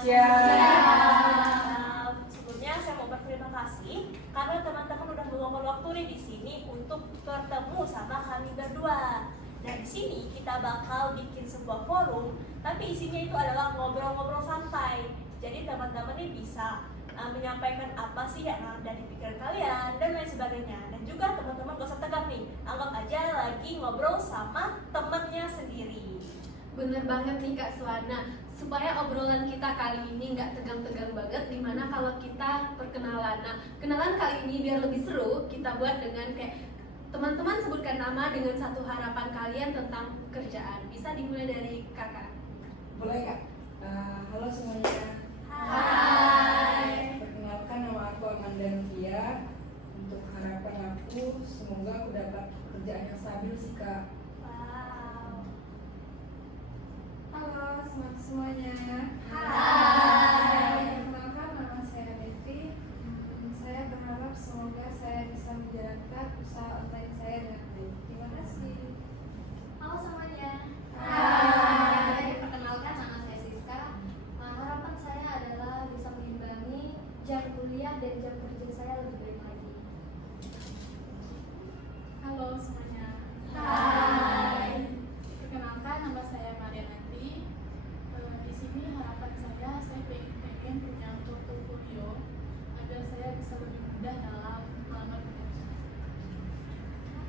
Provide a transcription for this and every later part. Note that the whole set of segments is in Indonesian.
Siap. Sebelumnya saya mau berterima kasih karena teman-teman udah meluangkan waktu nih di sini untuk bertemu sama kami berdua. Dan di sini kita bakal bikin sebuah forum, tapi isinya itu adalah ngobrol-ngobrol santai. Jadi teman-teman nih bisa menyampaikan apa sih yang ada di pikiran kalian dan lain sebagainya. Dan juga teman-teman gak usah tegang nih, anggap aja lagi ngobrol sama temennya sendiri. Bener banget nih Kak Suwana, supaya obrolan kita kali ini nggak tegang-tegang banget, dimana kalau kita perkenalan. Nah, kenalan kali ini biar lebih seru, kita buat dengan kayak teman-teman sebutkan nama dengan satu harapan kalian tentang pekerjaan. Bisa dimulai dari kakak. Boleh Kak? Halo semuanya. Hai. Perkenalkan, nama aku Amanda Novia. Untuk harapan aku, semoga aku dapat pekerjaan yang stabil sih Kak. Wow. Halo semuanya. Hai. Perkenalkan, nama saya Devi. Saya berharap semoga saya bisa menjalankan usaha online saya dengan baik. Terima kasih. Halo semuanya. Hai. Perkenalkan, nama saya Siska. Harapan saya adalah bisa mengimbangi jam kuliah dan jam kerja saya lebih baik lagi. Halo semuanya. Hai. Perkenalkan, nama saya Maria Nati. Di sini harapan saya pengen punya portofolio agar saya bisa lebih mudah dalam melamar pekerjaan.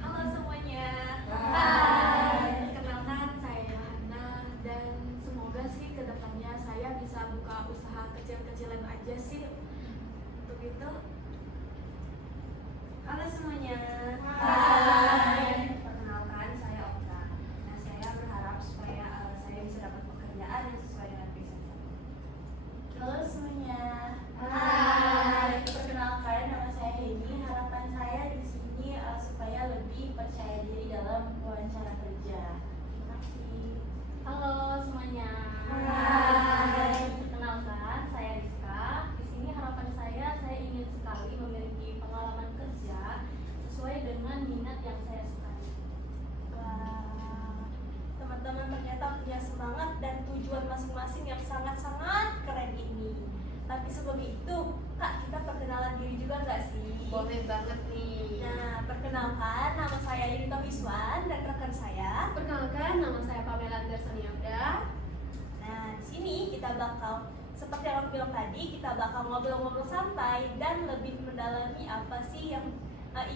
Halo semuanya. Hai. Perkenalkan, saya Hana dan semoga sih kedepannya saya bisa buka usaha kecil-kecilan aja sih. Untuk itu, Halo semuanya. perkenalkan saya Okta. Nah, saya berharap supaya saya bisa dapat pekerjaan yang sesuai dengan passion saya. Halo semuanya. Hai. Perkenalkan, nama saya Heni. Harapan saya di sini supaya lebih percaya diri dalam wawancara kerja. Terima kasih. Halo semuanya. Hai. Perkenalkan, saya Rizka. Di sini harapan saya ingin sekali memiliki pengalaman kerja sesuai dengan minat yang saya sukai. Wah, teman-teman ternyata punya semangat dan tujuan masing-masing yang sangat-sangat keren ini. Tapi sebelum itu, Kak, kita perkenalan diri juga nggak sih? Boleh banget nih. Nah, perkenalkan, nama saya Yunita Wiswan dan rekan saya. Perkenalkan, nama saya Pamela Andarsaniabda. Nah, di sini kita bakal, seperti yang aku bilang tadi, kita bakal ngobrol-ngobrol santai dan lebih mendalami apa sih yang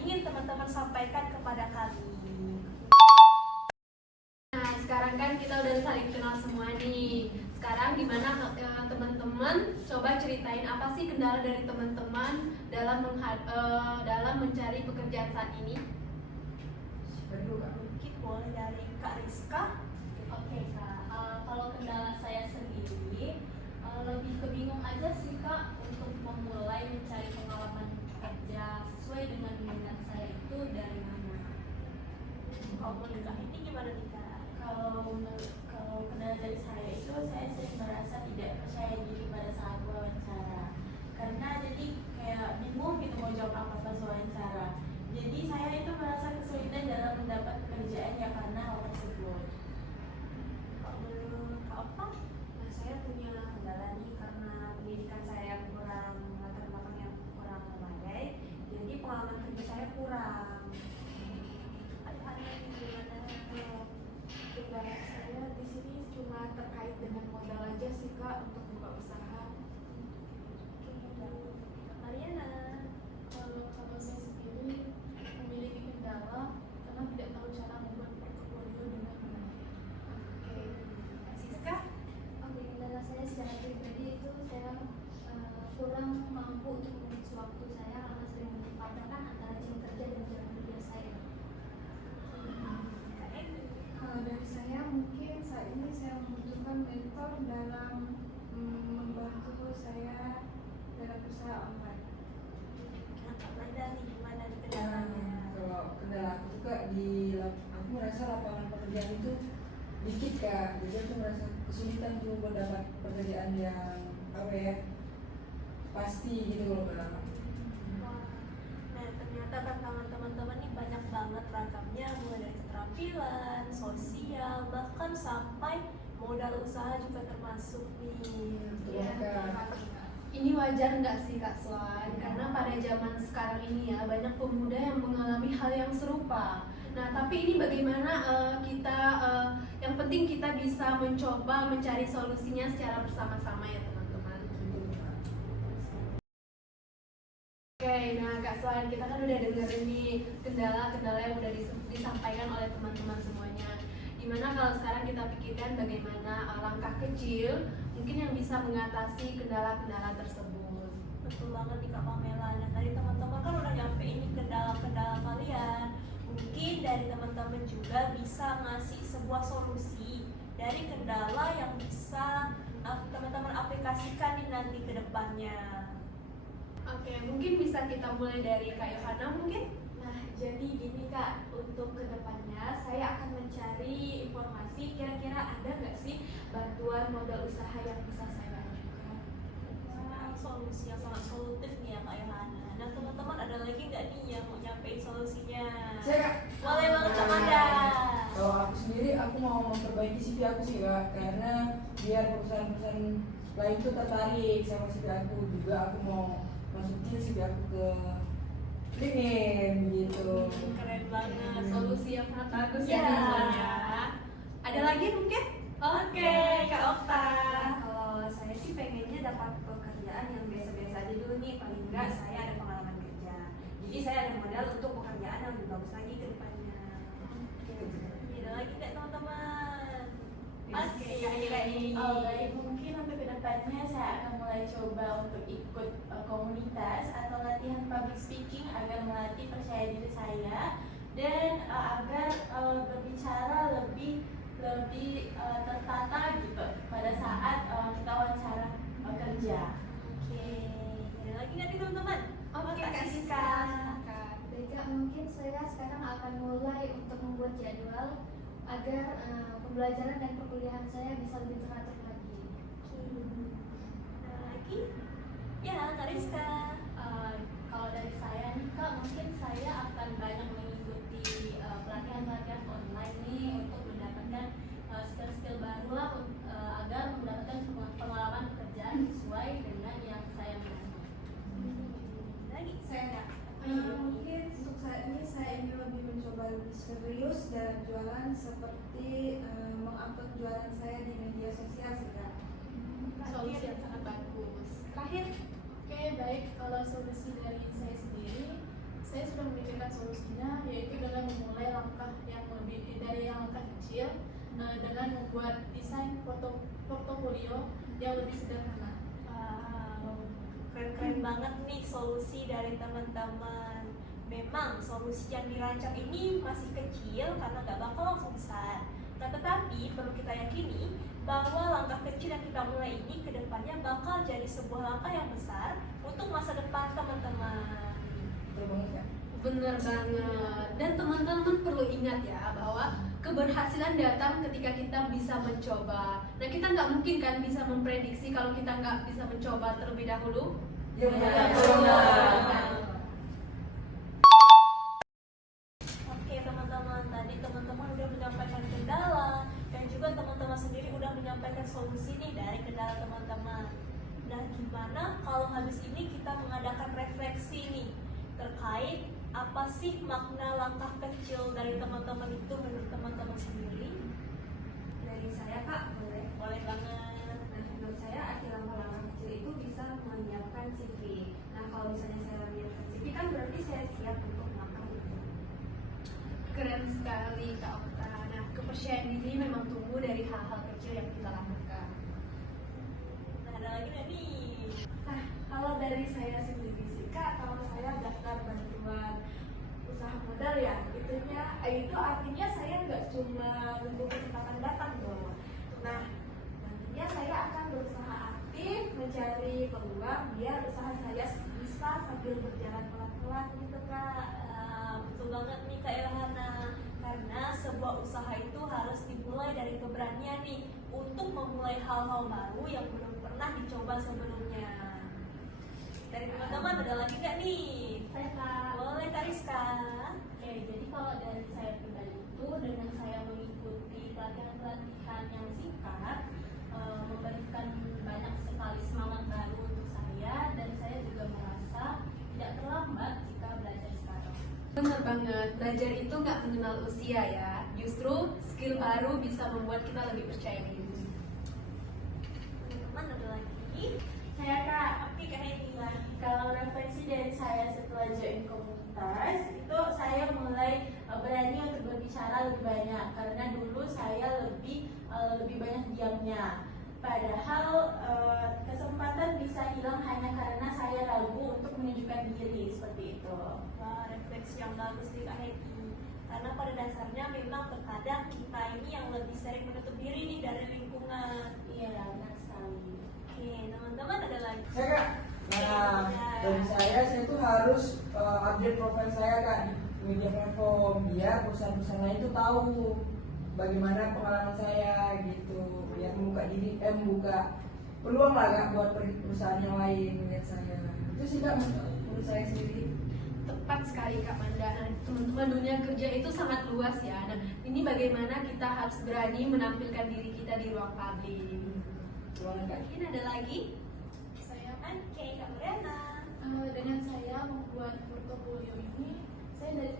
ingin teman-teman sampaikan kepada kami. Nah, sekarang kan kita udah saling kenal semua nih. Sekarang gimana teman-teman coba ceritain apa sih kendala dari teman-teman dalam mencari pekerjaan saat ini? Siapa dulu Kak? Mungkin boleh dari Kak Rizka. Oke Kak, kalau kendala saya sendiri lebih kebingung aja sih Kak untuk memulai mencari pengalaman kerja sesuai dengan minat saya itu dari mana. Kalau menurut Kak ini gimana nih Kak? Kalau kendala dari saya itu saya sering merasa tidak percaya diri pada saat wawancara karena jadi kayak bingung gitu mau jawab apa pas wawancara. Jadi saya itu merasa kesulitan dalam mendapat pekerjaan ya karena hal tersebut. Kalau menurut Kak Opta? Nah, saya punya kendala nih karena pendidikan saya yang kurang, latar belakang yang kurang memadai, jadi pengalaman kerja saya kurang. Ada gimana? Kendala saya di sini cuma terkait dengan modal aja sih Kak untuk buka usaha. Mariana. Kalau saya sendiri memiliki kendala karena tidak tahu cara membuat portofolio dengan benar. Oke. Siska? Oke, kendala saya secara pribadi itu saya kurang mampu untuk mengisi waktu saya karena sering berpatahan antara jam kerja dan jam kerja saya. Kak Eni. Kalau dari saya mungkin saat ini saya membutuhkan mentor dalam membantu saya dalam usaha online. Nah, Kak Manda nih gimana nih kendalanya? Kalau kendala aku tuh Kak, aku merasa lapangan pekerjaan itu dikit Kak. Jadi aku merasa kesulitan tuh buat dapat pekerjaan yang apa ya, pasti gitu loh Kak. Wah. Nah, ternyata tantangan teman-teman nih banyak banget ragamnya, mulai dari keterampilan, sosial, bahkan sampai modal usaha juga termasuk nih. Betul Ya. Kak. Kak. Ini wajar nggak sih Kak Swan? Karena pada zaman sekarang ini ya banyak pemuda yang mengalami hal yang serupa. Nah, tapi ini bagaimana yang penting kita bisa mencoba mencari solusinya secara bersama-sama ya teman-teman. Oke, nah Kak Swan, kita kan udah dengerin nih kendala-kendala yang udah disampaikan oleh teman-teman semuanya. Gimana kalau sekarang kita pikirkan bagaimana langkah kecil mungkin yang bisa mengatasi kendala-kendala tersebut. Betul banget nih Kak Pamela. Dan tadi teman-teman kan udah nyampe ini kendala-kendala kalian. Mungkin dari teman-teman juga bisa ngasih sebuah solusi dari kendala yang bisa teman-teman aplikasikan nih nanti ke depannya. Oke, mungkin bisa kita mulai dari Kak Yohana mungkin? Nah, jadi gini Kak, untuk kedepannya saya akan mencari informasi kira-kira ada nggak sih bantuan modal usaha yang bisa saya ajukan. Wah, solusi yang sangat solutif nih ya Kak Yohana. Nah teman-teman ada lagi nggak nih yang mau nyampein solusinya? Saya Kak. Boleh banget Kak Manda. Kalau aku sendiri, aku mau memperbaiki CV aku sih Kak, karena biar perusahaan-perusahaan lain tuh tertarik sama CV aku. Juga aku mau masukin CV aku ke LinkedIn gitu. Keren banget. Solusi yang sangat bagus Ya. ya misalnya. Ada lagi mungkin? Oke, Kak Okta. Kalau saya sih pengennya dapat pekerjaan yang biasa-biasa aja dulu nih, paling enggak saya ada pengalaman kerja. Jadi saya ada modal untuk pekerjaan yang lebih bagus lagi ke depannya. Ada lagi nggak teman-teman? Oke, Kak ini. Baik, mungkin untuk kedepannya saya akan mulai coba untuk ikut komunitas atau latihan public speaking agar melatih percaya diri saya dan agar berbicara lebih tertata gitu pada saat kita wawancara kerja. Oke, ada lagi nggak nih teman-teman? Oke, Kak Kak Siska. Siska. Baik Kak, mungkin saya sekarang akan mulai untuk membuat jadwal agar pembelajaran dan perkuliahan saya bisa lebih teratur lagi. Ada lagi? Ya, Kak Rizka. Kalau dari saya nih Kak, mungkin saya akan banyak mengikuti pelatihan-pelatihan online nih untuk mendapatkan skill-skill baru lah agar mendapatkan pengalaman pekerjaan sesuai dengan yang saya miliki. Lagi? Saya enggak. Mungkin untuk saat ini saya ingin lebih mencoba lebih serius dalam jualan seperti mengupload jualan saya di media sosial sih Kak. Solusi yang sangat bagus. Terakhir, Oke, baik. Kalau solusi dari saya sendiri, saya sudah memikirkan solusinya, yaitu dengan memulai langkah yang lebih dari yang langkah kecil, dengan membuat desain portofolio yang lebih sederhana. Wow, keren-keren banget nih solusi dari teman-teman. Memang solusi yang dirancang ini masih kecil karena nggak bakal langsung besar. Nah, tetapi perlu kita yakini bahwa langkah kecil yang kita mulai ini kedepannya bakal jadi sebuah langkah yang besar untuk masa depan teman-teman. Betul banget Kak. bener banget. Dan teman-teman perlu ingat ya bahwa keberhasilan datang ketika kita bisa mencoba. Nah, kita nggak mungkin kan bisa memprediksi kalau kita nggak bisa mencoba terlebih dahulu. Ya, benar. benar. Oke teman-teman, tadi teman-teman udah menyampaikan kendala dan juga teman-teman sendiri udah menyampaikan solusi nih dari kendala teman-teman. Nah, gimana kalau habis ini kita mengadakan refleksi nih terkait apa sih makna langkah kecil dari teman-teman itu menurut teman-teman sendiri? Dari saya Kak, boleh. Boleh banget. Nah, menurut saya arti langkah-langkah kecil itu bisa menyiapkan CV. Nah, kalau misalnya saya menyiapkan CV kan berarti saya siap untuk langkah itu. Keren sekali Kak Okta. Nah, kepercayaan diri memang tumbuh dari hal-hal kecil yang kita lakukan. Nah, ada lagi nggak nih? Nah, kalau dari saya sendiri sih Kak, kalau saya daftar bantuan usaha modal ya, itu artinya saya nggak cuma nunggu kesempatan datang dong. Nah, nantinya saya akan berusaha aktif mencari peluang biar usaha saya bisa sambil berjalan pelan-pelan gitu Kak. Betul banget nih Kak Ilhana, karena sebuah usaha itu harus dimulai dari keberanian nih untuk memulai hal-hal baru yang belum pernah dicoba sebelumnya. Dari teman-teman ada lagi nggak nih? Saya Kak. Boleh Kak Rizka. Oke, jadi kalau dari saya pribadi itu dengan saya mengikuti pelatihan-pelatihan yang singkat, memberikan banyak sekali semangat Bener banget, belajar itu nggak mengenal usia ya. Justru skill baru bisa membuat kita lebih percaya diri. Teman-teman ada lagi? Saya Kak, Oke, Kak Eni. kalau refleksi dari saya setelah join komunitas itu saya mulai berani untuk berbicara lebih banyak karena dulu saya lebih banyak diamnya. Padahal kesempatan bisa hilang hanya karena saya ragu untuk menunjukkan diri seperti itu. Wah, refleksi yang bagus nih Kak Hedi. Karena pada dasarnya memang terkadang kita ini yang lebih sering menutup diri nih dari lingkungan. Iya, benar sekali. Oke, teman-teman ada lagi? Saya Kak, nah dari saya tuh harus update profil saya Kak di media platform biar perusahaan-perusahaan lain tuh tahu bagaimana pengalaman saya gitu, biar membuka peluang lah Kak buat perusahaan yang lain melihat saya. Itu sih Kak menurut saya sendiri. Tepat sekali Kak Manda. Nah, teman-teman, dunia kerja itu sangat luas ya. Nah, ini bagaimana kita harus berani menampilkan diri kita di ruang publik. Mungkin ada lagi? Saya Oke, Kak Mariana. dengan saya membuat portofolio ini, saya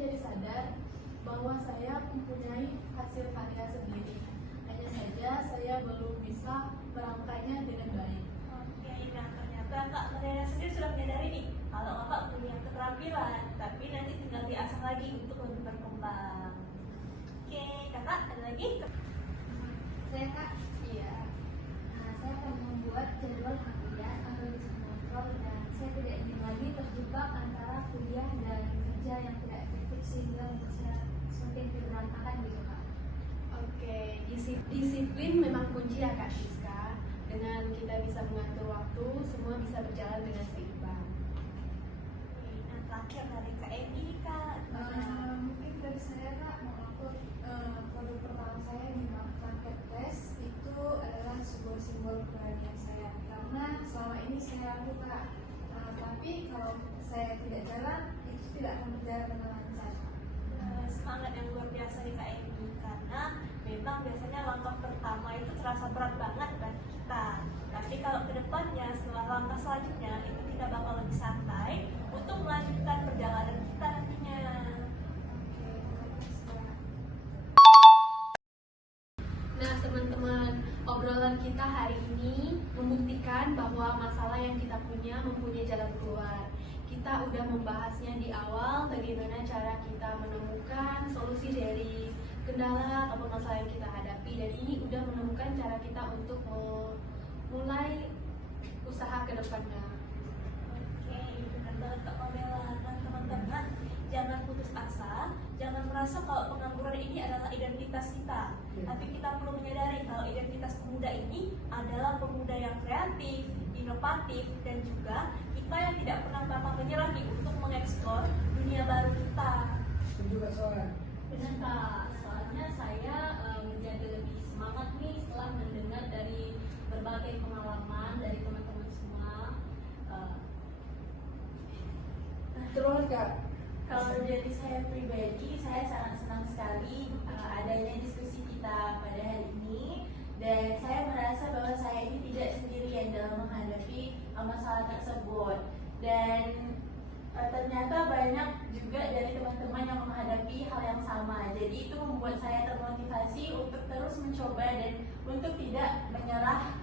jadi sadar bahwa saya mempunyai hasil karya sendiri. Hanya saja saya belum bisa merangkainya dengan baik. Oke, nah ternyata Kak Mariana sendiri sudah menyadari nih kalau Kakak punya keterampilan, tapi nanti tinggal diasah lagi untuk lebih berkembang. Oke, Kakak ada lagi? Saya Kak, Iya. saya akan membuat jadwal harian agar bisa mengontrol dan saya tidak ingin lagi terjebak antara kuliah dan kerja yang tidak efektif sehingga membuat saya semakin berantakan gitu Kak. Oke, disiplin memang kunci ya Kak Siska. Dengan kita bisa mengatur waktu, semua bisa berjalan dengan seimbang. Oke, nah terakhir dari Kak Eni nih Kak. Mungkin dari saya Kak, mengatur produk pertama saya di marketplace itu adalah sebuah simbol keberanian saya karena selama ini saya ragu Kak. Tapi kalau saya tidak jalan itu tidak akan berjalan dengan lancar. Semangat yang luar biasa nih Kak Eni, karena memang biasanya langkah pertama itu terasa berat banget bagi kita, tapi kalau kedepannya setelah langkah selanjutnya itu kita bakal lebih santai untuk melanjutkan perjalanan kita nantinya. Nah teman-teman, obrolan kita hari ini membuktikan bahwa masalah yang kita punya mempunyai jalan keluar. Kita udah membahasnya di awal bagaimana cara kita menemukan solusi dari kendala atau masalah yang kita hadapi, dan ini udah menemukan cara kita untuk mulai usaha ke depannya. Oke, benar banget Kak Pamela. Nah teman-teman, jangan putus asa, jangan merasa kalau pengangguran ini adalah identitas kita. Tapi kita perlu menyadari kalau identitas pemuda ini adalah pemuda yang kreatif, inovatif, dan juga kita yang tidak pernah pantang menyerah nih untuk mengeksplor dunia baru kita. Setuju Kak Soal. Benar Kak, soalnya saya menjadi lebih semangat nih setelah mendengar dari berbagai pengalaman dari teman-teman semua. Terus Kak. Kalau dari saya pribadi, saya sangat senang sekali adanya diskusi kita pada hari ini, dan saya merasa bahwa saya ini tidak sendirian dalam menghadapi masalah tersebut, dan ternyata banyak juga dari teman-teman yang menghadapi hal yang sama. Jadi itu membuat saya termotivasi untuk terus mencoba dan untuk tidak menyerah.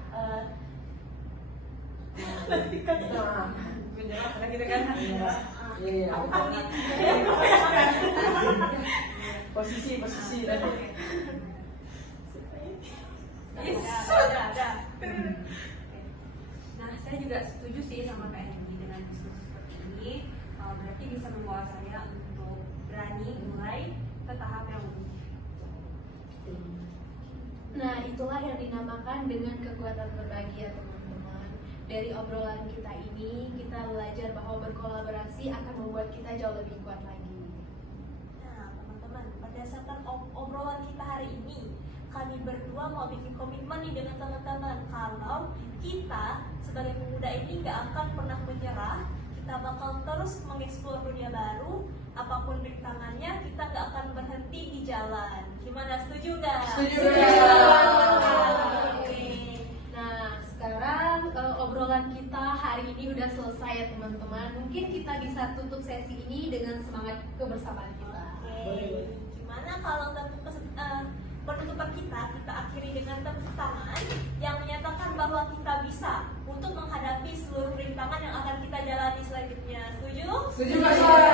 Menyerah karena kita kan iya. Aku kan Posisi tadi. Ada. Nah, saya juga setuju sih sama Kak Eni dengan diskusi seperti ini. Berarti bisa membawa saya untuk berani mulai ke tahap yang lebih. Nah, itulah yang dinamakan dengan kekuatan berbagi ya teman-teman. Dari obrolan kita ini, kita belajar bahwa berkolaborasi akan membuat kita jauh lebih kuat lagi. Nah, teman-teman, berdasarkan obrolan kita hari ini, kami berdua mau bikin komitmen nih dengan teman-teman kalau kita sebagai pemuda ini gak akan pernah menyerah. Kita bakal terus mengeksplor dunia baru, apapun rintangannya kita gak akan berhenti di jalan. Gimana, setuju nggak? Setuju. Oke. Nah, sekarang obrolan kita hari hari ini udah selesai ya teman-teman. Mungkin kita bisa tutup sesi ini dengan semangat kebersamaan kita. Oke, gimana kalau penutupan kita akhiri dengan tepuk tangan yang menyatakan bahwa kita bisa untuk menghadapi seluruh rintangan yang akan kita jalani selanjutnya. Setuju? Setuju, Kak Sarah.